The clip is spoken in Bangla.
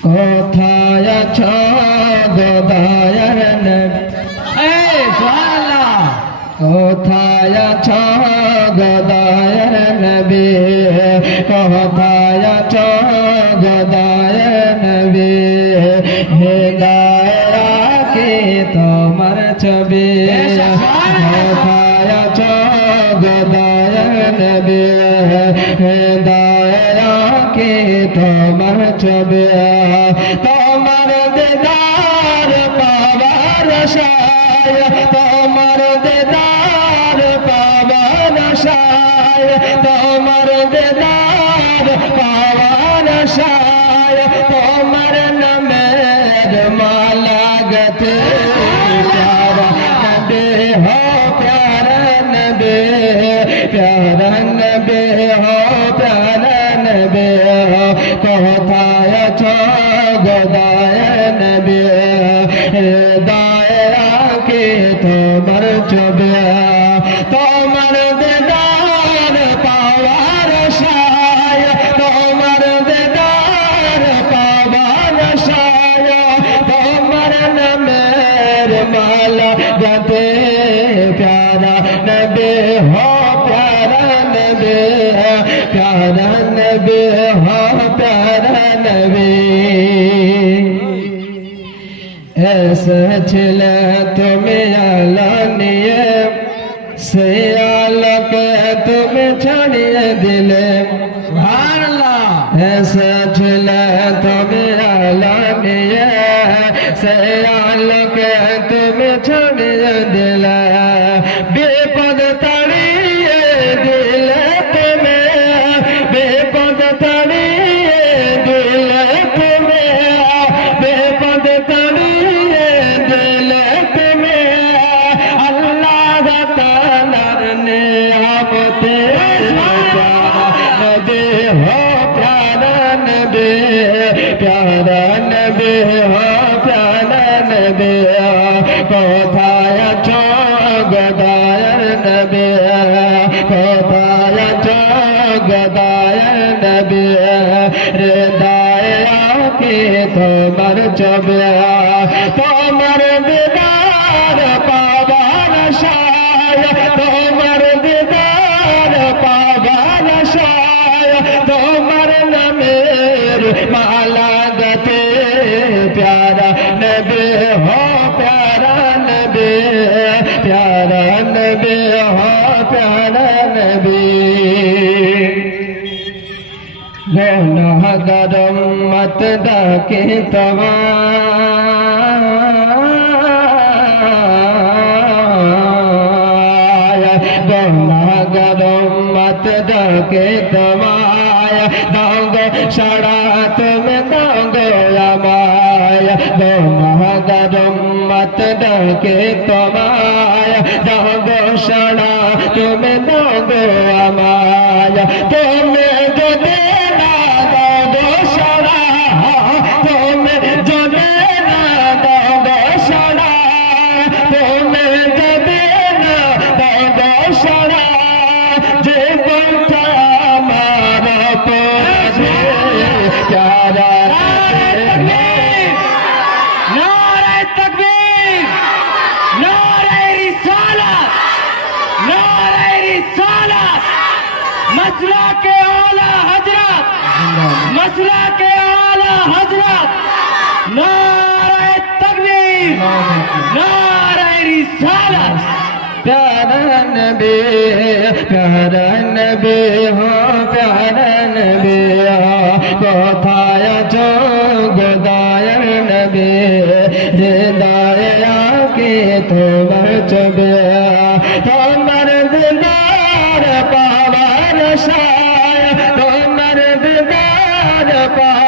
কোথায় আছো গো দয়ার নবী সুবহানাল্লাহ কোথায় আছো গো দয়ার নবী কোথায় আছো গো দয়ার নবী হেদায়েত কি তোমার ছবি কোথায় আছো গো দয়ার নবী হেদায়েত কি তোমার ছবি তোমার দিদার পাওয়ার আশায় তোমার দিদার পাওয়ার আশায় তোমার দিদার পাওয়ার আশায় তোমার নামের মালা গতে প্যারা নবী হো প্যারা নবী প্যারা নবী হো প্যারা নবী কোথায় আছো গো দয়ার নবী হেদায়েত কি তোমার ছবি তোমার দিদার পাওয়ার আশায় তোমার দিদার পাওয়ার আশায় তোমার নামের মালা গাতে প্যারা নবী হো প্যারা নবী প্যারা নবী হো প্যারা নবী এসেছিলে তুমি আলো নিয়ে সে আলোকে তুমি ছাড়িয়ে দিলে সুবহানাল্লাহ এসেছিলে তুমি আলো নিয়ে সে আলোকে তুমি ছাড়িয়ে দিলে বিপদ তাড়িয়ে দিলে তুমি বিপদ তাড়িয়ে দিলে তুমি বিপদ তাড়িয়ে দিলে তুমি আল্লাহ তাআলার নিয়ামতে নবী হো প্যারা নবী প্যারা নবী হো প্যারা নবী কোথায় আছো গো দয়ার নবী কোথায় আছো গো দয়ার নবী হৃদয় কি তোমার ছবি তোমার দিদার পাওয়ার আশায় তোমার দিদার পাওয়ার আশায় তোমার নামের মালা গতে প্যারা নবী হো প্যারা নবী প্যারা নবী হো প্যারা নবী গুনাহগার উম্মত ডাকে তোমায় গুনাহগার উম্মত ডাকে তোমায় দাও গো সাড়া তুমি দাও গো আমায় গুনাহগার উম্মত ডাকে তোমায় দাও গো সাড়া তুমি দাও গো আমায় তুমি যদি मसला के आला हजरत मसला के आला हजरत नारे तकबीर नारे रिसालत प्यारा नबी हो प्यारा नबी कोথায় আছো গো দয়ার নবী হৃদয় কি তোমার ছবি তোমার দিদার পাওয়ার আশায় তোমার দিদার পাওয়ার